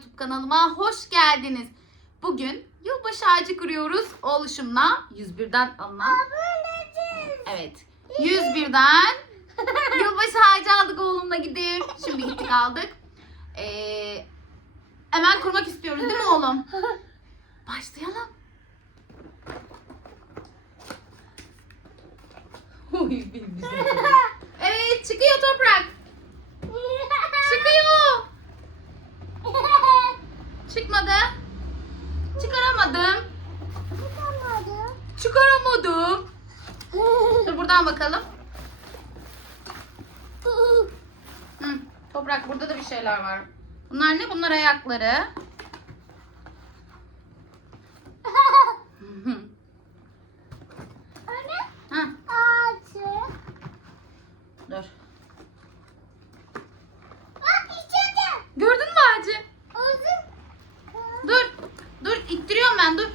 YouTube kanalıma hoş geldiniz. Bugün yılbaşı ağacı kuruyoruz. Oluşumla 101'den alınan. Evet. 101'den yılbaşı ağacı aldık oğlumla gidip. Şimdi gittik aldık. Ee, hemen kurmak istiyoruz değil mi oğlum? Başlayalım. Oy, güzel. Evet çıkıyor toprak. Çıkıyor. Çıkmadı. Çıkaramadım. Çıkaramadım. Dur buradan bakalım. Hı, toprak burada da bir şeyler var. Bunlar ne? Bunlar ayakları. Hı, dur. Gördün mü ağacı? Dur. Dur ittiriyorum ben dur.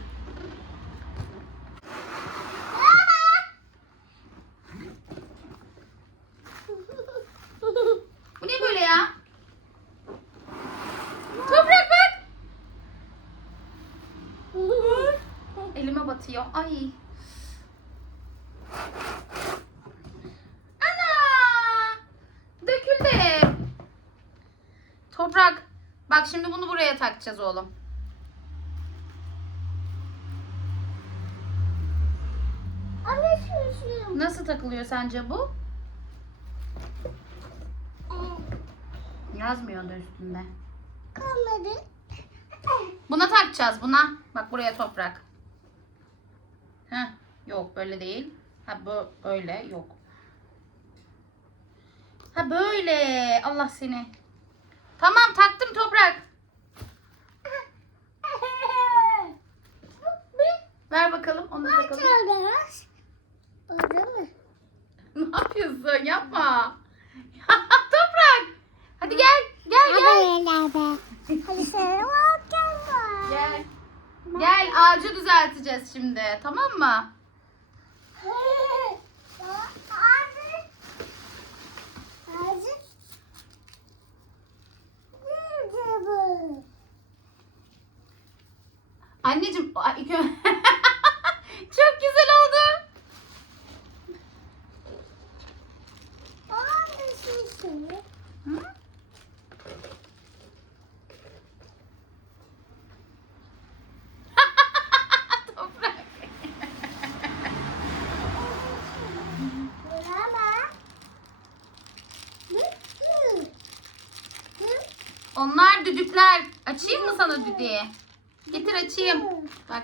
Bu ne böyle ya? Toprak bak. Elime batıyor. Ay. Ana! Döküldü. Toprak. Bak şimdi bunu buraya takacağız oğlum. Nasıl takılıyor sence bu? Yazmıyor da üstünde. Buna takacağız buna. Bak buraya toprak. Heh, yok böyle değil. Ha bu böyle yok. Ha böyle. Allah seni. Tamam taktım toprak. Ver bakalım onu takalım. ne yapıyorsun? Yapma. toprak. Hadi gel. Gel gel. Gel. Gel ağacı düzelteceğiz şimdi. Tamam mı? Anneciğim ay, ilk ö- çok güzel oldu. Hı? Toprak. Onlar düdükler. Açayım mı sana düdüğü? Getir açayım. Bak.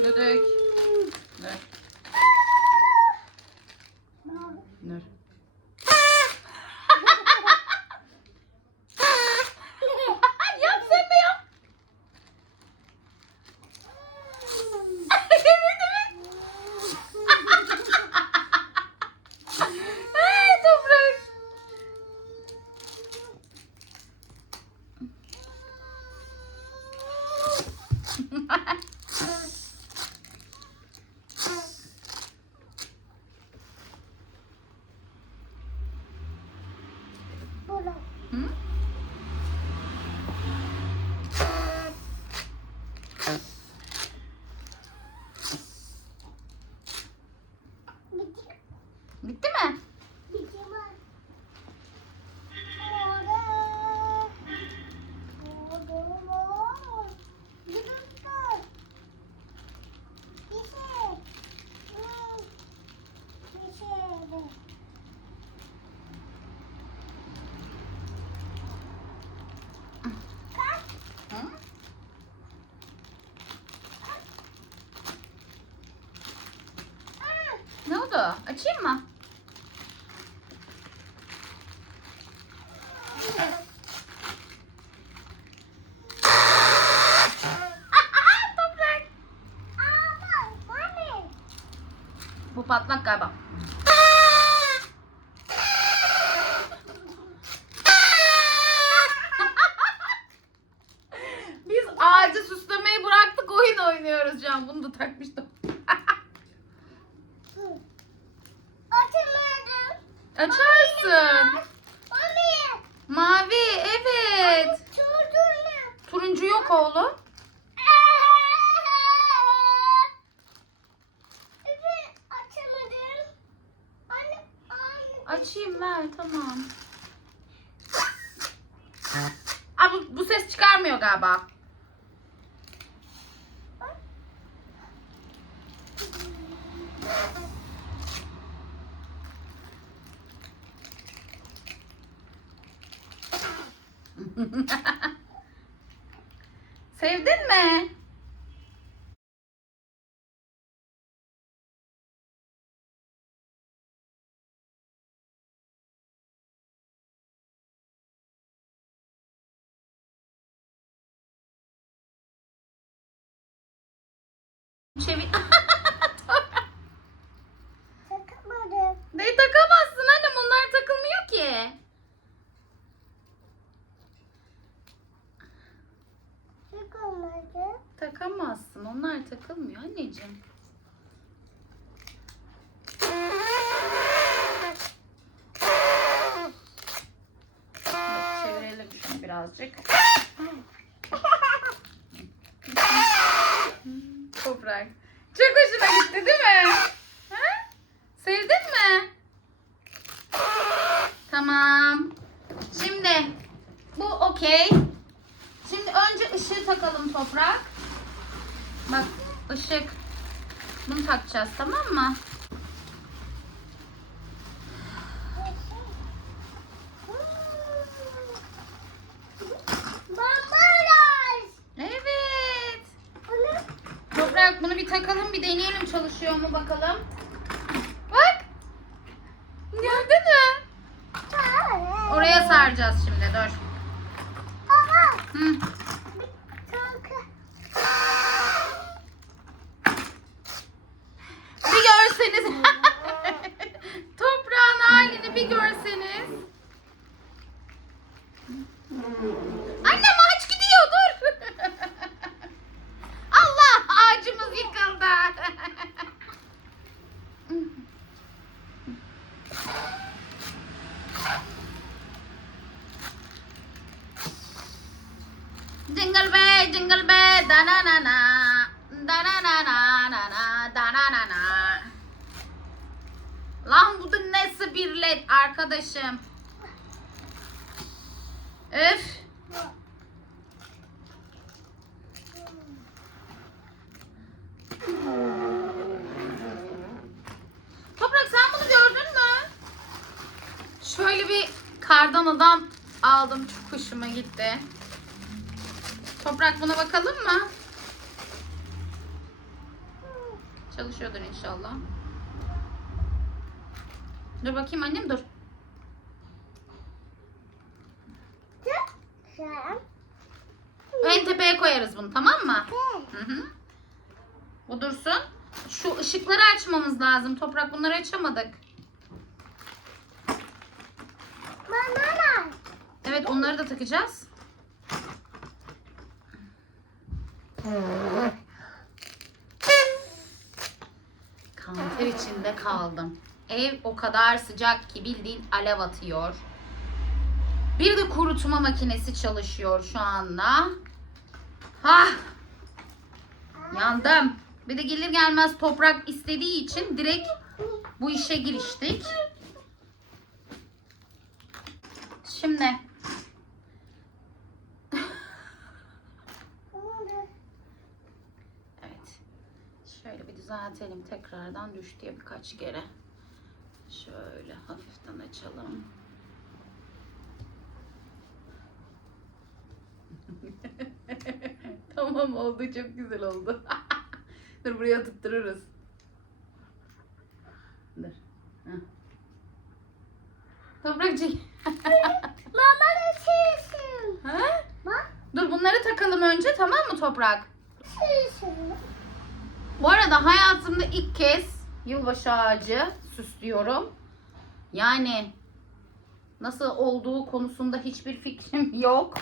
Düdük. Dur. Dur. yap sen de yap. evet evet. Ay, toprak. Hı? Bitti mi? Hı? Ne oldu? Açayım mı? Açarsın. Mavi. Mavi evet. Turuncu yok oğlum. Çevir. Takamadım. Ne takamazsın annem onlar takılmıyor ki. Takamadım. Takamazsın onlar takılmıyor anneciğim. Çevirelim şunu birazcık. Toprak. Çok hoşuna gitti değil mi? Ha? Sevdin mi? Tamam. Şimdi bu okey. Şimdi önce ışığı takalım toprak. Bak ışık. Bunu takacağız tamam mı? Bambalar. Evet. Bunu Toprak bunu bir takalım bir deneyelim çalışıyor mu bakalım. Bak. Gördün mü? Oraya saracağız şimdi dur. Baba. Hı. Kanka. Bir görseniz. Toprağın halini bir görseniz. Annem ağaç gidiyor dur. Allah ağacımız yıkıldı. Jingle bell, jingle bell, da na na na, da na na na na na, da na na na. Lan bu da nasıl bir led arkadaşım? Öf. Toprak sen bunu gördün mü? Şöyle bir kardan adam aldım. Çok hoşuma gitti. Toprak buna bakalım mı? Çalışıyordur inşallah. Dur bakayım annem dur. En tepeye koyarız bunu tamam mı? Hı hı. Bu dursun. Şu ışıkları açmamız lazım. Toprak bunları açamadık. Bambalar. Evet onları da takacağız. Kanter içinde kaldım. Ev o kadar sıcak ki bildiğin alev atıyor. Bir de kurutma makinesi çalışıyor şu anda. Hah! Yandım. Bir de gelir gelmez toprak istediği için direkt bu işe giriştik. Şimdi Evet. Şöyle bir düzeltelim. Tekrardan düştü ya birkaç kere. Şöyle hafiften açalım. tamam oldu. Çok güzel oldu. Dur buraya tuttururuz. Dur. Heh. Toprakcık. Mama nasılsın? ha? Dur bunları takalım önce tamam mı Toprak? Bu arada hayatımda ilk kez yılbaşı ağacı süslüyorum. Yani nasıl olduğu konusunda hiçbir fikrim yok.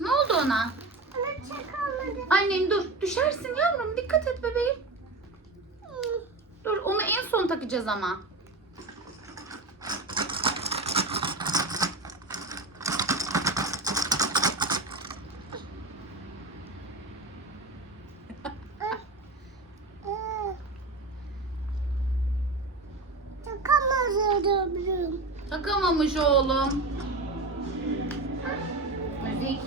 Ne oldu ona? Annen dur. Düşersin yavrum. Dikkat et bebeğim. Onu takacağız ama. Takamamış oğlum. Müzik.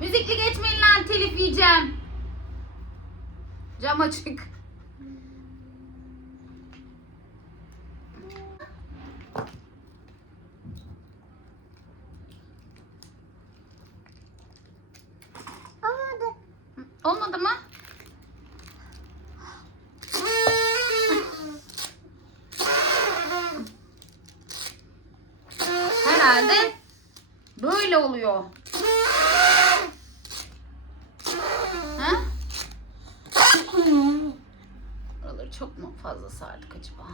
Müzikli geçmeyin lan telif yiyeceğim. Cam açık. Ama da Olmadı mı? Herhalde böyle oluyor. Ha? Buraları çok mu fazla sardık acaba?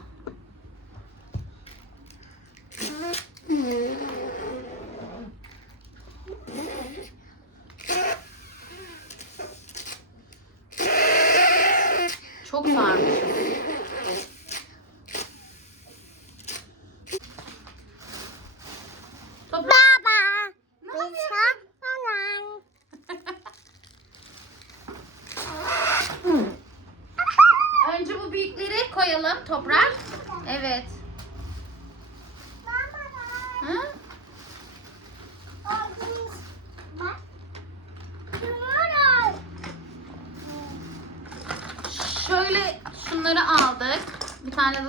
Çok sarmışız. Toprak. baba. Ne yapıyorsun? Bıçak falan. Önce bu büyükleri koyalım toprak. Evet. Baba. Hı? Bak. Şunlar. Şöyle şunları aldık. Bir tane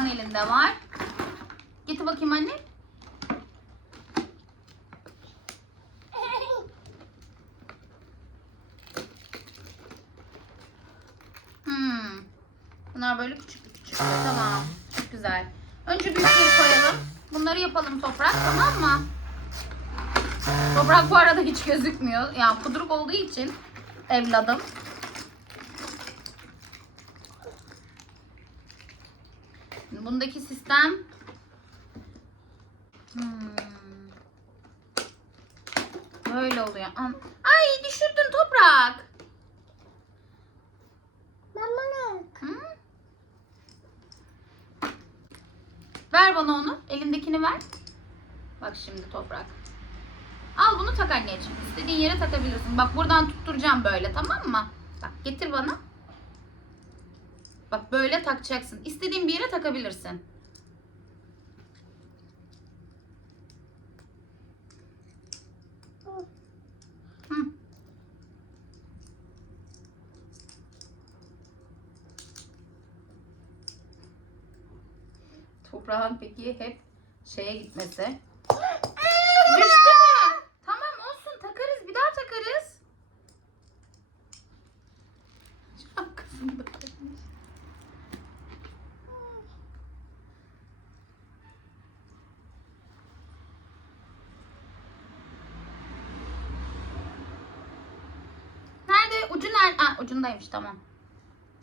toprağın elinde var. Getir bakayım anne. Hmm. Bunlar böyle küçük küçük. Tamam. Çok güzel. Önce büyükleri koyalım. Bunları yapalım toprak tamam mı? Toprak bu arada hiç gözükmüyor. Yani pudruk olduğu için evladım. Sistem Hmm. böyle oluyor. Ay düşürdün toprak. Mama. Hı? Ver bana onu. Elindekini ver. Bak şimdi toprak. Al bunu tak anneciğim. İstediğin yere takabilirsin. Bak buradan tutturacağım böyle tamam mı? Bak getir bana. Bak böyle takacaksın. İstediğin bir yere takabilirsin. Hı. Toprağın peki hep şeye gitmesi. Düştü mü? Tamam olsun takarız bir daha takarız. Nerede? Ucu nerede? Aa, ucundaymış tamam.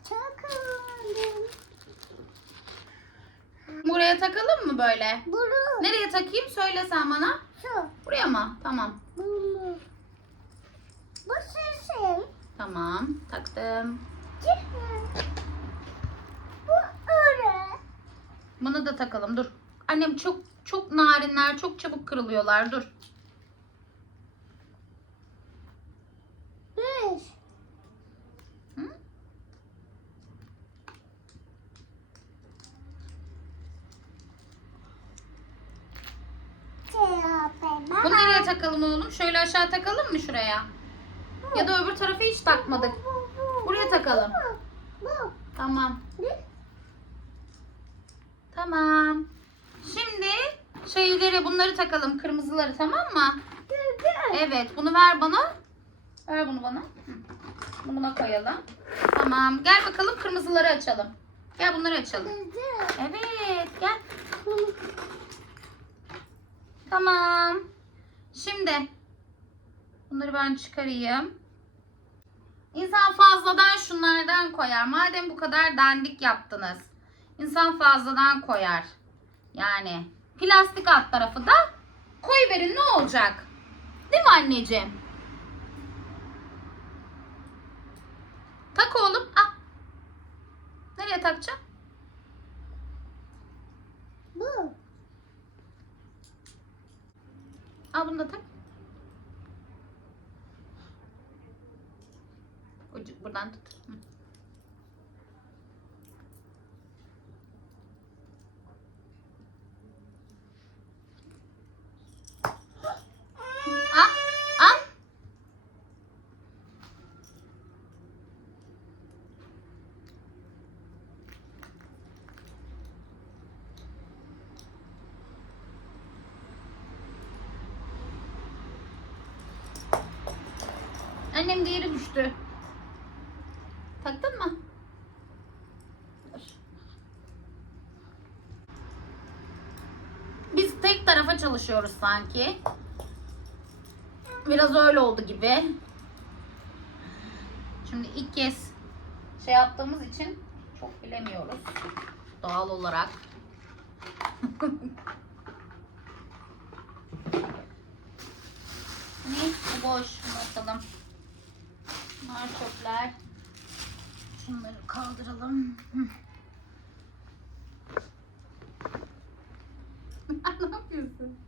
Takalım. Buraya takalım mı böyle? Bunu. Nereye takayım söyle sen bana. Şu. Buraya mı? Tamam. Bunu. Bu sesim. Tamam. Taktım. Bu öyle. Bunu da takalım. Dur. Annem çok çok narinler, çok çabuk kırılıyorlar. Dur. Beş. Hı? Bunu nereye takalım oğlum? Şöyle aşağı takalım mı şuraya? Ya da öbür tarafı hiç takmadık. Buraya takalım. Tamam. Tamam. Şimdi şeyleri bunları takalım. Kırmızıları tamam mı? Evet. Bunu ver bana. Ver bunu bana. Bunu buna koyalım. Tamam. Gel bakalım kırmızıları açalım. Gel bunları açalım. Evet. Gel. Tamam. Şimdi bunları ben çıkarayım. İnsan fazladan şunlardan koyar. Madem bu kadar dandik yaptınız. İnsan fazladan koyar. Yani plastik alt tarafı da koy verin ne olacak? Değil mi anneciğim? Tak oğlum. Al. Nereye takacağım? Bu. Al bunu da tak. Ucu, buradan tut. Hı. Al, al. Annem diğeri düştü. Taktın mı? Biz tek tarafa çalışıyoruz sanki. Biraz öyle oldu gibi. Şimdi ilk kez şey yaptığımız için çok bilemiyoruz. Doğal olarak. Ne? Bu boş. Bunu atalım. Bunlar çöpler. Şunları kaldıralım. Ne yapıyorsun?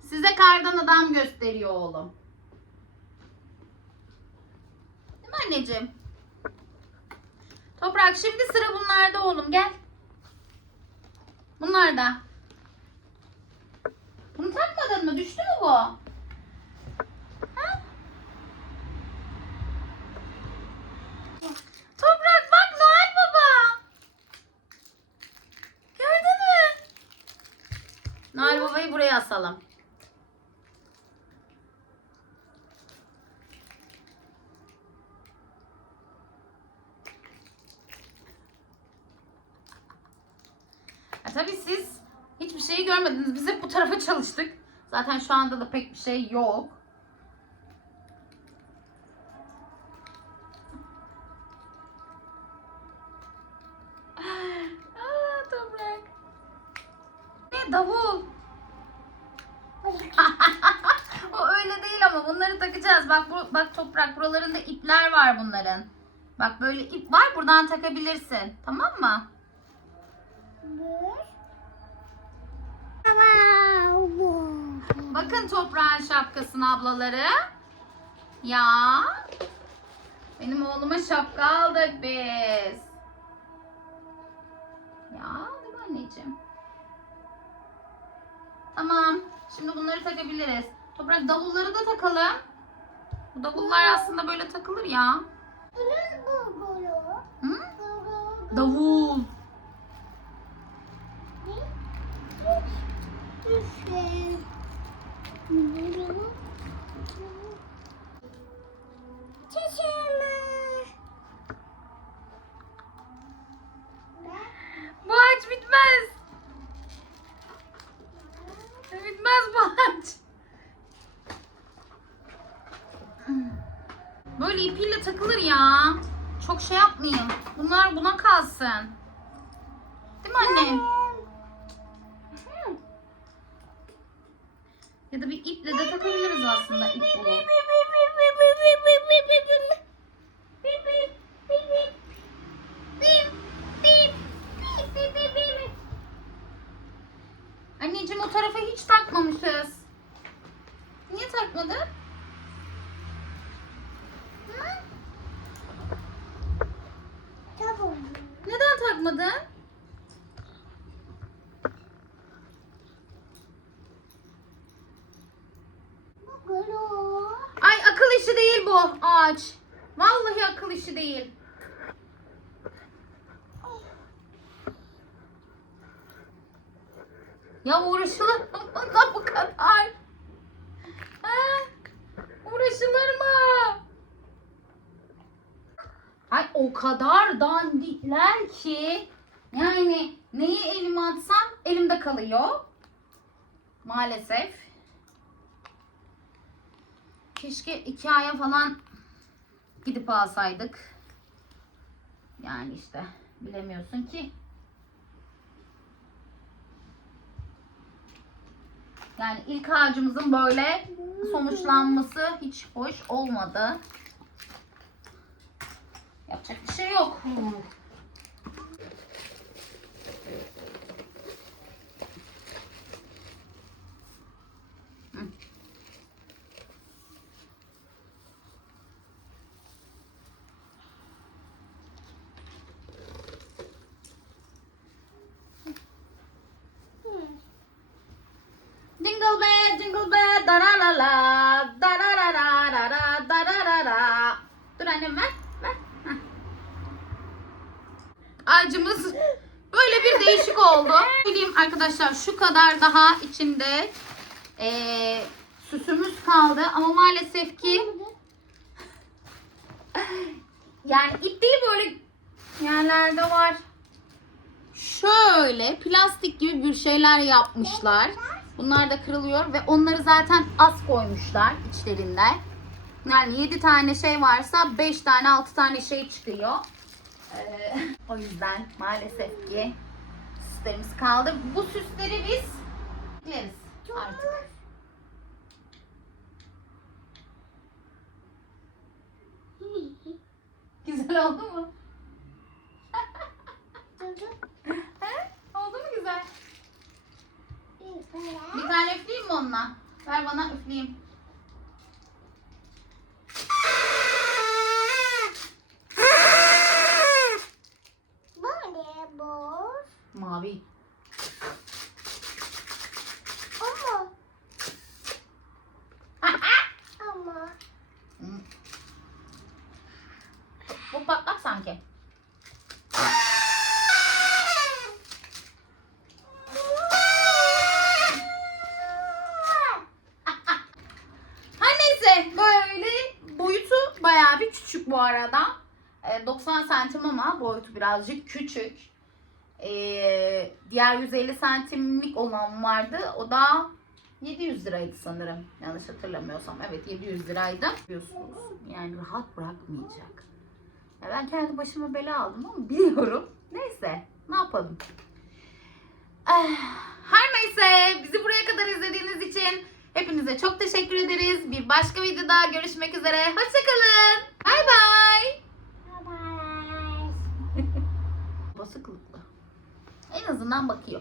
Size kardan adam gösteriyor oğlum. Değil mi anneciğim? Toprak şimdi sıra bunlarda oğlum gel. Bunlarda. Bunu takmadın mı? Düştü mü bu? Ha? Toprak bak Noel Baba. Gördün mü? Noel Baba'yı buraya asalım. Ya tabii siz hiçbir şeyi görmediniz. Biz hep bu tarafa çalıştık. Zaten şu anda da pek bir şey yok. Aa, toprak. Ne davul? o öyle değil ama bunları takacağız. Bak bu, bak toprak buralarında ipler var bunların. Bak böyle ip var buradan takabilirsin. Tamam mı? Bakın toprağın şapkasını ablaları. Ya. Benim oğluma şapka aldık biz. Ya değil mi anneciğim? Tamam. Şimdi bunları takabiliriz. Toprak davulları da takalım. Bu davullar aslında böyle takılır ya. Bunun bu. Hı? Davul. Bu ağaç bitmez. Bitmez bu ağaç. Böyle ipiyle takılır ya. Çok şey yapmayayım. Bunlar buna kalsın. Değil mi anne? Ya da bir iple de takabiliriz aslında ip. Anneciğim o tarafa hiç takmamışız. Niye takmadın? Hı? Tamam. Neden takmadın? Ay akıl işi değil bu ağaç. Vallahi akıl işi değil. Ya uğraşılır mı bu kadar? Ha? Uğraşılır mı? Ay o kadar dandikler ki yani neyi elime atsam elimde kalıyor. Maalesef. Keşke iki aya falan gidip alsaydık. Yani işte bilemiyorsun ki. Yani ilk ağacımızın böyle sonuçlanması hiç hoş olmadı. 谁要哭？嗯，嗯，Jingle Bell, Jingle Bell, da da da da, da da da da da da da da da, 对了，你买。Ağacımız böyle bir değişik oldu. Bileyim arkadaşlar şu kadar daha içinde eee, süsümüz kaldı ama maalesef ki yani ip değil böyle yerlerde var. Şöyle plastik gibi bir şeyler yapmışlar. Bunlar da kırılıyor ve onları zaten az koymuşlar içlerinde. Yani 7 tane şey varsa 5 tane 6 tane şey çıkıyor. Ee, o yüzden maalesef ki süslerimiz kaldı. Bu süsleri biz ekleriz artık. Güzel oldu mu? He? Oldu mu güzel? Bir tane üfleyeyim mi onunla? Ver bana üfleyeyim. Böyle boş. Mavi. Ama. Ama. Hmm. Bu patlak sanki. Her neyse böyle boyutu bayağı bir küçük bu arada. Ee, 90 santim ama boyutu birazcık küçük. Ee, diğer 150 santimlik olan vardı. O da 700 liraydı sanırım. Yanlış hatırlamıyorsam. Evet 700 liraydı. Biliyorsunuz yani rahat bırakmayacak. Ya ben kendi başıma bela aldım ama biliyorum. Neyse ne yapalım. Eh, Her neyse bizi buraya kadar izlediğiniz için hepinize çok teşekkür ederiz. Bir başka videoda görüşmek üzere. Hoşçakalın. Bay bay. Basıklıklı. En azından bakıyor.